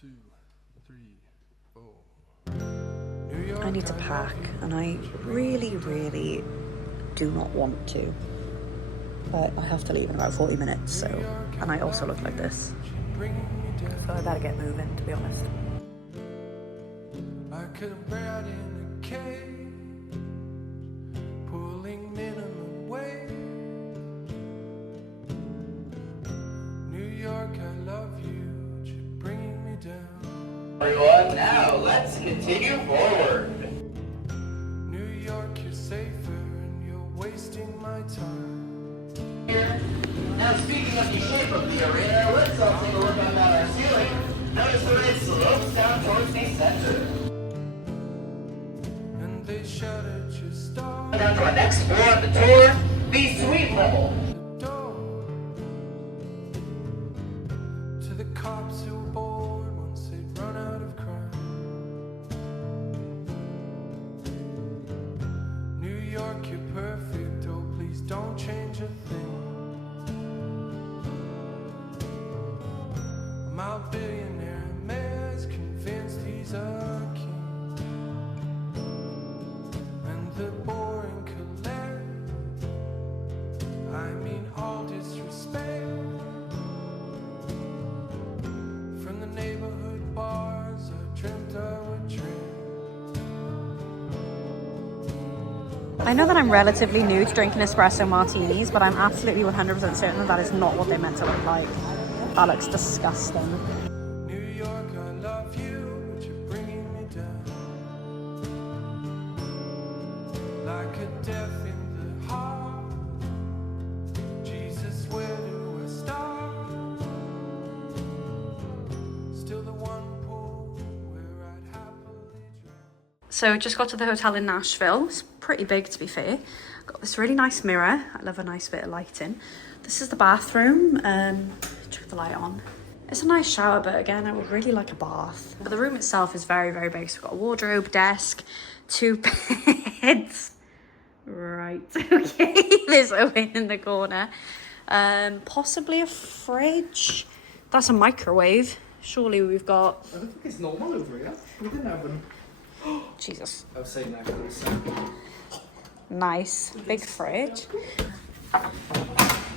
2, 3, 4. I need to pack, and I really, really do not want to. But I have to leave in about 40 minutes, so... And I also look like this. So I better get moving, to be honest. I could have bred in a cave, pulling minimum wage. New York, I love you, but you're bringing me down. Everyone, now let's continue forward. New York, you're safer and you're wasting my time. Here. Now speaking of the shape of the arena, let's all take a look up at our ceiling. Notice the way it slopes down towards the center. And they shudder just start Down to our next floor of the tour, the suite level. the door to the cops who were bored once they'd run out of crime. New York, you're perfect, oh please don't change a thing. My billionaire mayor's convinced he's a king, and the boring collect, I mean all disrespect, from the neighborhood bars I dreamt I would drink. I know that I'm relatively new to drinking espresso martinis, but I'm absolutely 100% certain that is not what they're meant to look like. That looks disgusting. New York, I love you, but you're bringing me down like a death in the heart. Jesus, where do I start? Still the one pool where I'd happily drown. So just got to the hotel in Nashville. It's pretty big, to be fair. Got this really nice mirror. I love a nice bit of lighting. This is the bathroom. Check the light on. It's a nice shower, but again, I would really like a bath. But the room itself is very, very big. So we've got a wardrobe, desk, 2 beds. Right, okay. There's Owen in the corner. Possibly a fridge. That's a microwave. Surely we've got... I don't think it's normal over here. We didn't have an... Jesus. I was saying that because Nice. Big fridge.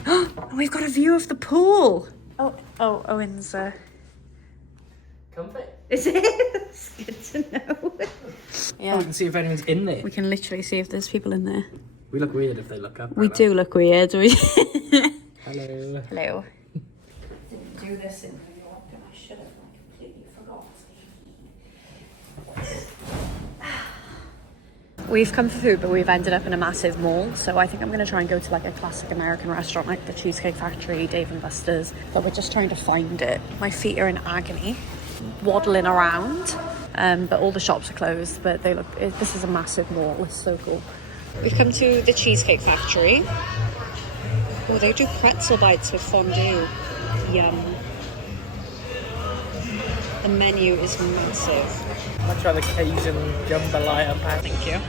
And we've got a view of the pool. Oh, Owen's... comfy. Is it? It's good to know. Yeah. Oh, we can see if anyone's in there. We can literally see if there's people in there. We look weird if they look up. We do look weird. Hello. Hello. Didn't do this in New York, and I should have. I completely forgot. We've come for food, but we've ended up in a massive mall. So I think I'm going to try and go to like a classic American restaurant, like the Cheesecake Factory, Dave & Buster's. But we're just trying to find it. My feet are in agony, waddling around. But all the shops are closed. But they look. This is a massive mall. It's so cool. We've come to the Cheesecake Factory. Oh, they do pretzel bites with fondue. Yum. The menu is massive. I'll try the Cajun jambalaya pack. Thank you.